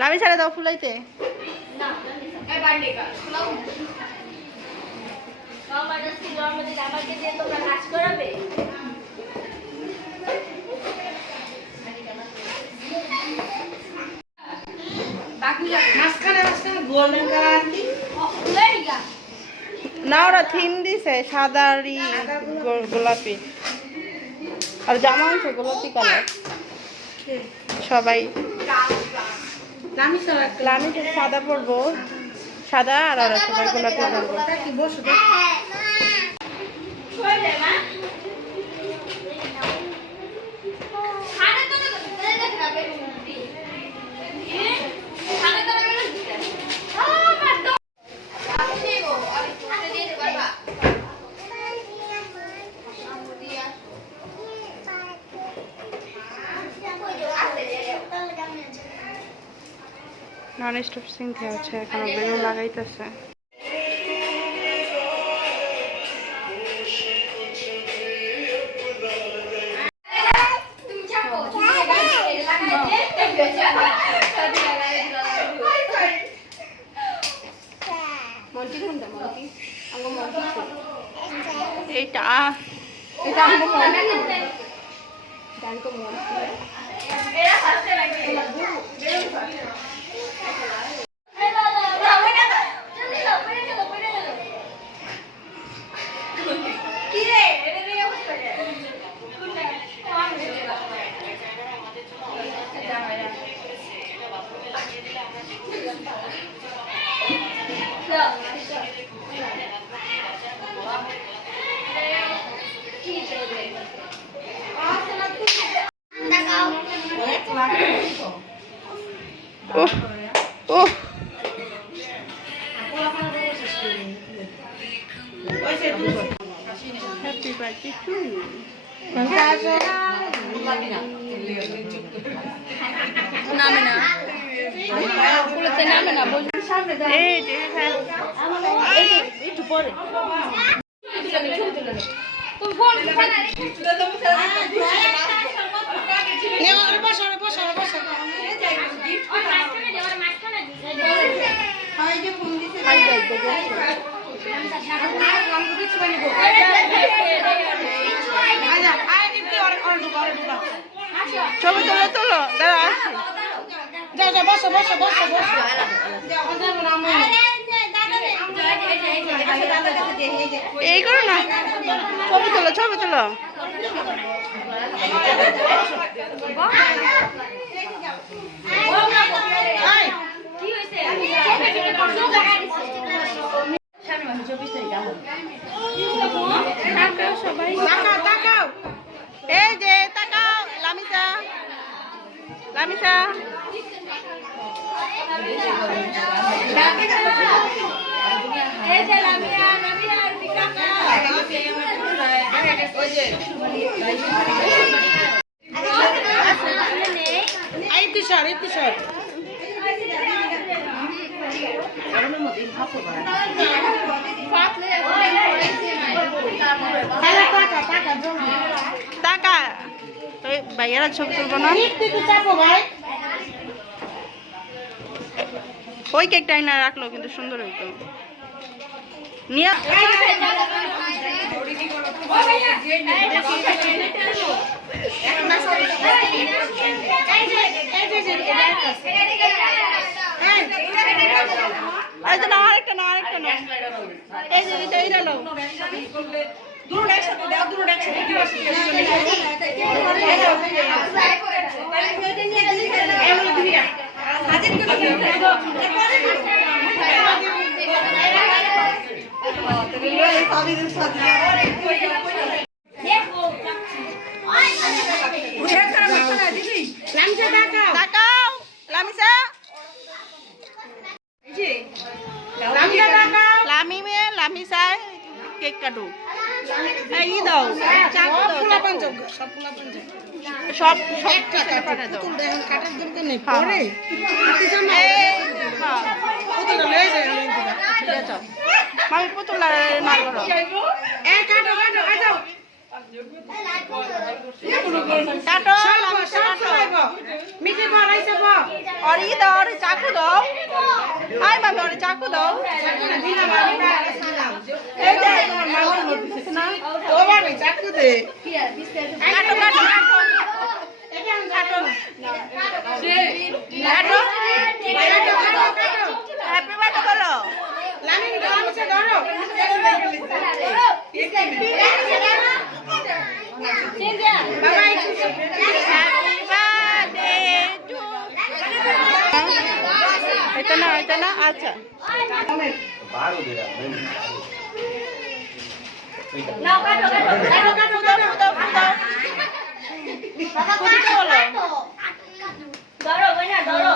লামি ছাড়া দাও ফুলাইতে। না ওরা থিম দিছে সাদা গোলাপি আর জামা আছে গোলাপি কালার। সবাই লামি সাদা পরবো, সাদা আর ওরা সবাই গোলাপি পরবো। নন স্টপ সিঙ্ক আছে, এখনো বেলুন লাগাইতেছে। এইটা এটা Happy birthday to you. নামে না পুরোতে নামে না বল। এই যে একটু পরে তুমি ফোন না বসো বসো বসো হাই যে ফোন দিতে হাই যাই তো ছবি তোলো তোলো দাঁড়া আসছি। যাও যাও বসো বসো বসো বসো এই করো না, ছবি তোলো ছবি তোলো। সবাই তাকাও, এই যে তাকাও লামিসা লামিসা টাকা ভাইয়ারা ছবি তুলবো না। ওই কেকটা না রাখলো কিন্তু সুন্দর হইতো। নিয়ে আরেকটা না আরেকটা না এই যে এইটা নাও দুটো একসাথে দাও দুটো একসাথে দিও লামিসা কেক কাটো। এই দাও চাকু দাও পোলা পঞ্চাশ সব পোলা পঞ্চাশ সব একটা পাঠায় দাও পুতুল দেখেন কাটার দরকার নেই পরে হ্যাঁ পুতুলটা লয়ে যায় আমি দিবা ঠিক আছে মামি পুতুল মার করো এ কাটো কাটো আই যাও কাটো মিঠে বড় আইছে বড় और ये दो और चाकू दो हाय मामी और चाकू दो দিলাম আমি দিলাম এই যে তোমার মামার মধ্যে না ও বাবা চাকু দে কাটো কাটো কাটো এটা আমি কাটো কাটো কাটো কাটো হ্যাপি বার্থডে বলো লামিন গামছে ধরো বাবা একটু হ্যাপি বার্থডে টু এটা না আচ্ছা কাটো কাটো কাটো বলো ধরো